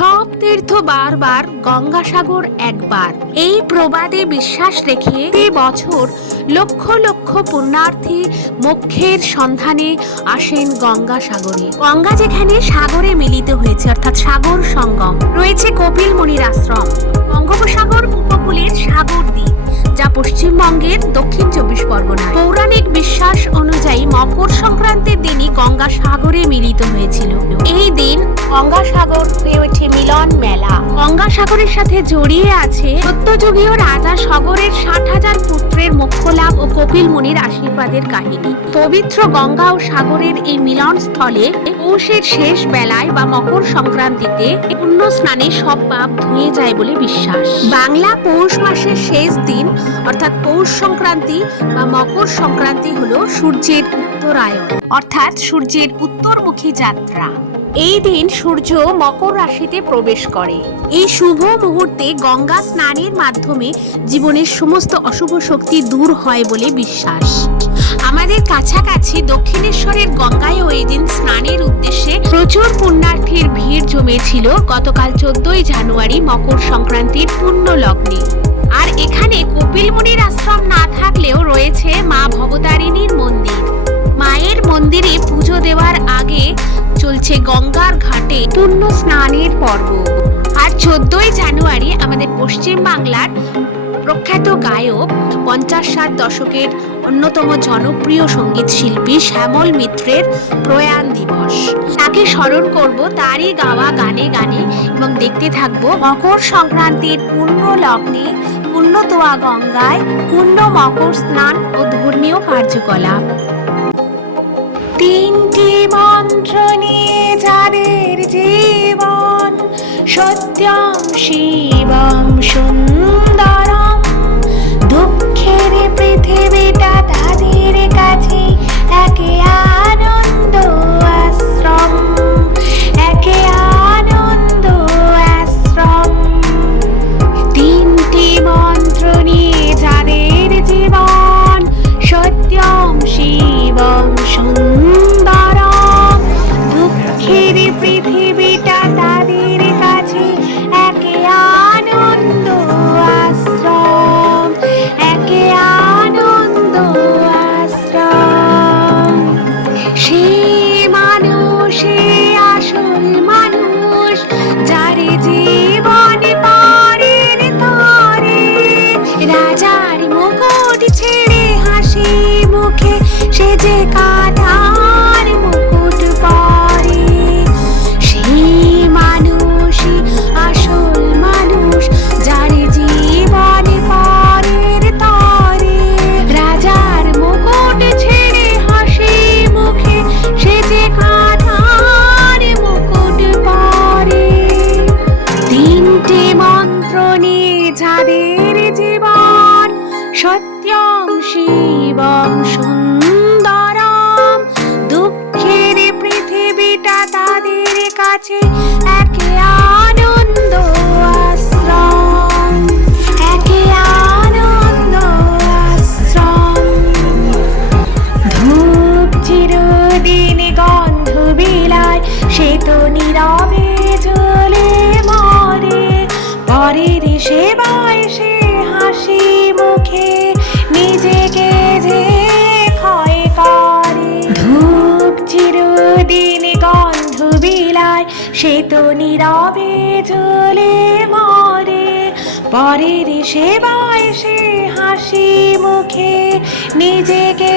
সব তীর্থ বারবার, গঙ্গাসাগর একবার, এই প্রবাদে বিশ্বাস রেখে প্রতি বছর লক্ষ লক্ষ পুণ্যার্থী মোক্ষের সন্ধানে আসেন গঙ্গাসাগরে। গঙ্গা যেখানে সাগরে মিলিত হয়েছে, অর্থাৎ সাগর সঙ্গম, রয়েছে কপিল মুনির আশ্রম। বঙ্গোপসাগর উপকূলের সাগর দ্বীপ, যা পশ্চিমবঙ্গের দক্ষিণ 24 পরগনায়। পৌরাণিক বিশ্বাস অনুযায়ী মকর সংক্রান্তির দিনই গঙ্গা সাগরে মিলিত হয়েছিল। এই দিন গঙ্গাসাগর হয়ে ওঠে মিলন মেলা। গঙ্গাসাগরের সাথে জড়িয়ে আছে সত্যযুগীয় রাজা সগরের 60,000 পুত্রের মোক্ষ লাভ ও কপিল মুনির আশীর্বাদের কাহিনী। পবিত্র গঙ্গা ও সাগরের এই মিলন স্থলে পৌষের শেষ বেলায় বা মকর সংক্রান্তিতে পুণ্য স্নানে সব পাপ ধুয়ে যায় বলে বিশ্বাস। বাংলা পৌষ মাসের শেষ দিন অর্থাৎ পৌষ সংক্রান্তি বা মকর সংক্রান্তি হলো সূর্যের উত্তরায়ণ, অর্থাৎ সূর্যের উত্তরমুখী যাত্রা। এই দিন সূর্য মকর রাশিতে প্রবেশ করে। এই শুভ মুহূর্তে গঙ্গা স্নানের মাধ্যমে জীবনের সমস্ত অশুভ শক্তি দূর হয় বলে বিশ্বাস। আমাদের কাছাকাছি দক্ষিণেশ্বরের গঙ্গায়ও এই দিন স্নানের উদ্দেশ্যে প্রচুর পুণ্যার্থীর ভিড় জমেছিল গতকাল 14ই জানুয়ারি মকর সংক্রান্তির পুণ্য লগ্নে। আর এখানে কপিল মুনির আশ্রম না থাকলেও রয়েছে মা ভবতারিণীর মন্দির। মায়ের মন্দিরে পুজো দেওয়ার আগে চলছে গঙ্গার ঘাটে পুণ্য স্নানের পর্ব। আর 14ই জানুয়ারি আমাদের পশ্চিম বাংলার প্রখ্যাত গায়ক 50-60 দশকের অন্যতম জনপ্রিয় সঙ্গীত শিল্পী শ্যামল মিত্রের প্রয়াণ দিবস। তাকে স্মরণ করব তারই গাওয়া গানে গানে এবং দেখতে থাকবো মকর সংক্রান্তির পূর্ণ লগ্নে পুণ্যতোয়া গঙ্গায় পূর্ণ মকর স্নান ও ধর্মীয় কার্যকলাপ। তিনটি মন্ত্র নিয়ে যাদের জীবন, সত্যম শিবম সুন্দরম, দুঃখের পৃথিবীটা তাদের কাছে একে আনন্দ আশ্রম, একে আনন্দ আশ্রম। তিনটি মন্ত্র নিয়ে যাদের জীবন, সত্যম শিবম সুন্দরম, দুঃখের পৃথিবীটা তাদের কাছে একে আনন্দ আশ্রম, একে আনন্দ আশ্রম। সে মানুষে আসল মানুষ, যার জীবন পরের তরে, রাজার মুকুট ছেড়ে হাসি মুখে সে যে কাঁটার মুকুট পরে। সেই মানুষই আসল মানুষ, যার জীবন পরের তরে, রাজার মুকুট ছেড়ে হাসি মুখে সে যে কাঁটার মুকুট পরে। তিনটে মন্ত্র নিয়ে যাদের জীবন, সত্যম শিবম সুন্দরম, দুঃখের পৃথিবীটা তাদের কাছে একে আনন্দ আশ্রম, একে আনন্দ আশ্রম। ধূপ চিরদিন গন্ধ বিলায়, সে তো নীরবে জ্বলে মরে, পরের সেবায় সে হাসি মুখে নিজেকে যে ক্ষয় করে। ধূপ চিরদিন গন্ধ বিলায়, সে তো নীরবে জ্বলে মরে, পরের সেবায় সে হাসি মুখে নিজেকে